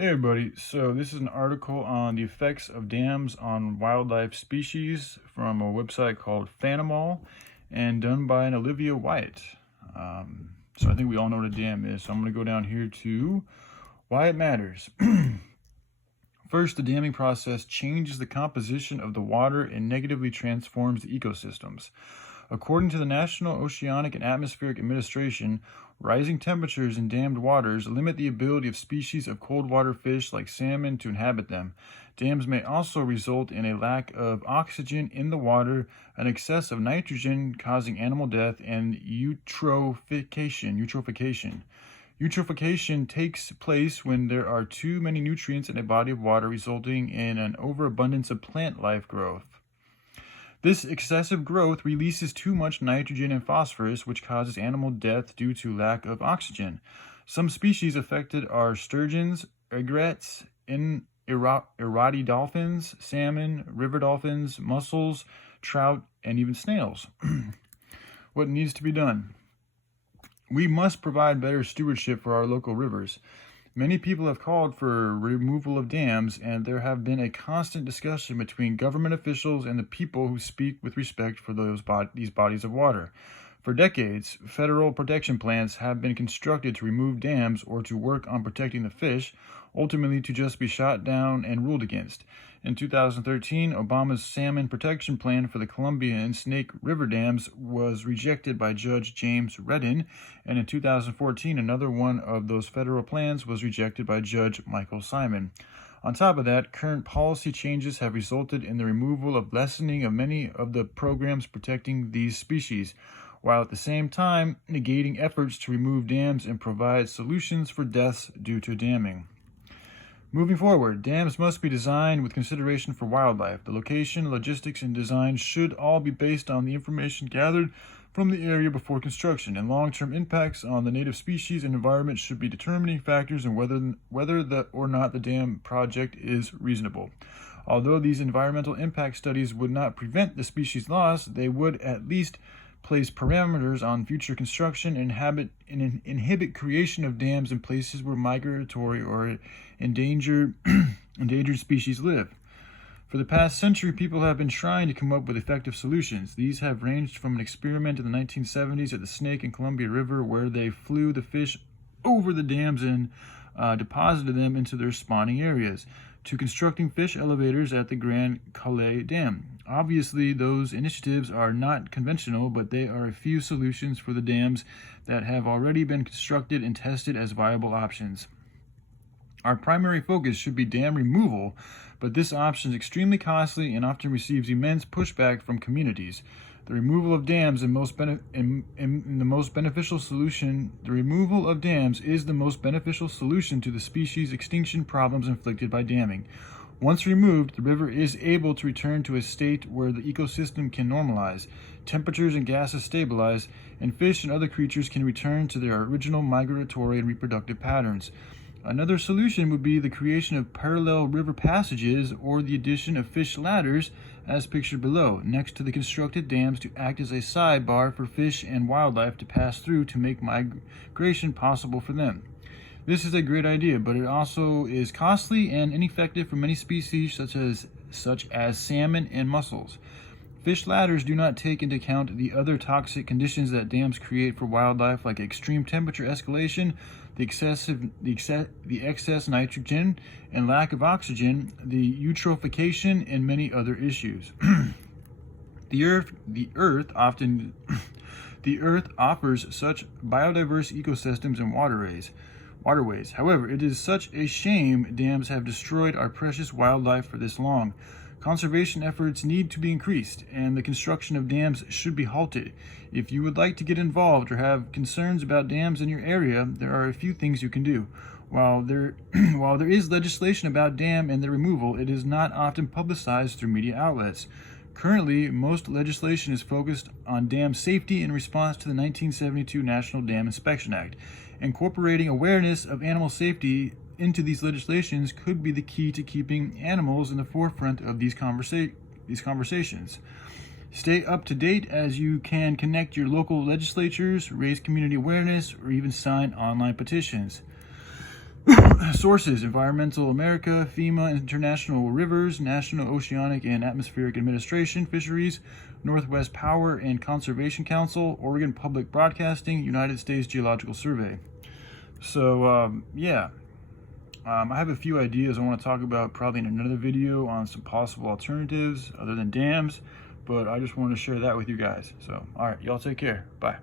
Hey everybody, so this is an article on the effects of dams on wildlife species from a website called Fanimal and done by an Olivia Wyatt. So I think we all know what a dam is, so I'm going to go down here to why it matters. First, the damming process changes the composition of the water and negatively transforms the ecosystems. According to the National Oceanic and Atmospheric Administration, rising temperatures in dammed waters limit the ability of species of cold water fish like salmon to inhabit them. Dams may also result in a lack of oxygen in the water, an excess of nitrogen causing animal death, and eutrophication. Eutrophication takes place when there are too many nutrients in a body of water, resulting in an overabundance of plant life growth. This excessive growth releases too much nitrogen and phosphorus, which causes animal death due to lack of oxygen. Some species affected are sturgeons, egrets, errati dolphins, salmon, river dolphins, mussels, trout, and even snails. What needs to be done? We must provide better stewardship for our local rivers. Many people have called for removal of dams, and there have been a constant discussion between government officials and the people who speak with respect for these bodies of water. For decades, federal protection plans have been constructed to remove dams or to work on protecting the fish, ultimately to just be shot down and ruled against. In 2013, Obama's Salmon Protection Plan for the Columbia and Snake River dams was rejected by Judge James Reddin, and in 2014, another one of those federal plans was rejected by Judge Michael Simon. On top of that, current policy changes have resulted in the removal of lessening of many of the programs protecting these species, while at the same time negating efforts to remove dams and provide solutions for deaths due to damming. Moving forward, dams must be designed with consideration for wildlife. The location, logistics, and design should all be based on the information gathered from the area before construction, and long-term impacts on the native species and environment should be determining factors in whether or not the dam project is reasonable. Although these environmental impact studies would not prevent the species loss, they would at least place parameters on future construction and inhibit creation of dams in places where migratory or endangered species live. For the past century, people have been trying to come up with effective solutions. These have ranged from an experiment in the 1970s at the Snake and Columbia River, where they flew the fish over the dams and deposited them into their spawning areas, to constructing fish elevators at the Grand Calais Dam. Obviously, those initiatives are not conventional, but they are a few solutions for the dams that have already been constructed and tested as viable options. Our primary focus should be dam removal, but this option is extremely costly and often receives immense pushback from communities. The removal of dams is the most beneficial solution to the species extinction problems inflicted by damming. Once removed, the river is able to return to a state where the ecosystem can normalize, temperatures and gases stabilize, and fish and other creatures can return to their original migratory and reproductive patterns. Another solution would be the creation of parallel river passages or the addition of fish ladders, as pictured below, next to the constructed dams to act as a sidebar for fish and wildlife to pass through to make migration possible for them. This is a great idea, but it also is costly and ineffective for many species such as salmon and mussels. Fish ladders do not take into account the other toxic conditions that dams create for wildlife, like extreme temperature escalation, the excess nitrogen and lack of oxygen, the eutrophication, and many other issues. The earth offers such biodiverse ecosystems and waterways. However, it is such a shame dams have destroyed our precious wildlife for this long. Conservation efforts need to be increased, and the construction of dams should be halted. If you would like to get involved or have concerns about dams in your area, there are a few things you can do. While there is legislation about dam and their removal, it is not often publicized through media outlets. Currently, most legislation is focused on dam safety in response to the 1972 National Dam Inspection Act. Incorporating awareness of animal safety into these legislations could be the key to keeping animals in the forefront of these conversations. Stay up to date as you can connect your local legislatures, raise community awareness, or even sign online petitions. Sources: Environmental America, FEMA, International Rivers, National Oceanic and Atmospheric Administration, Fisheries, Northwest Power and Conservation Council, Oregon Public Broadcasting, United States Geological Survey. So, I have a few ideas I want to talk about probably in another video on some possible alternatives other than dams, but I just wanted to share that with you guys. So, all right, y'all take care. Bye.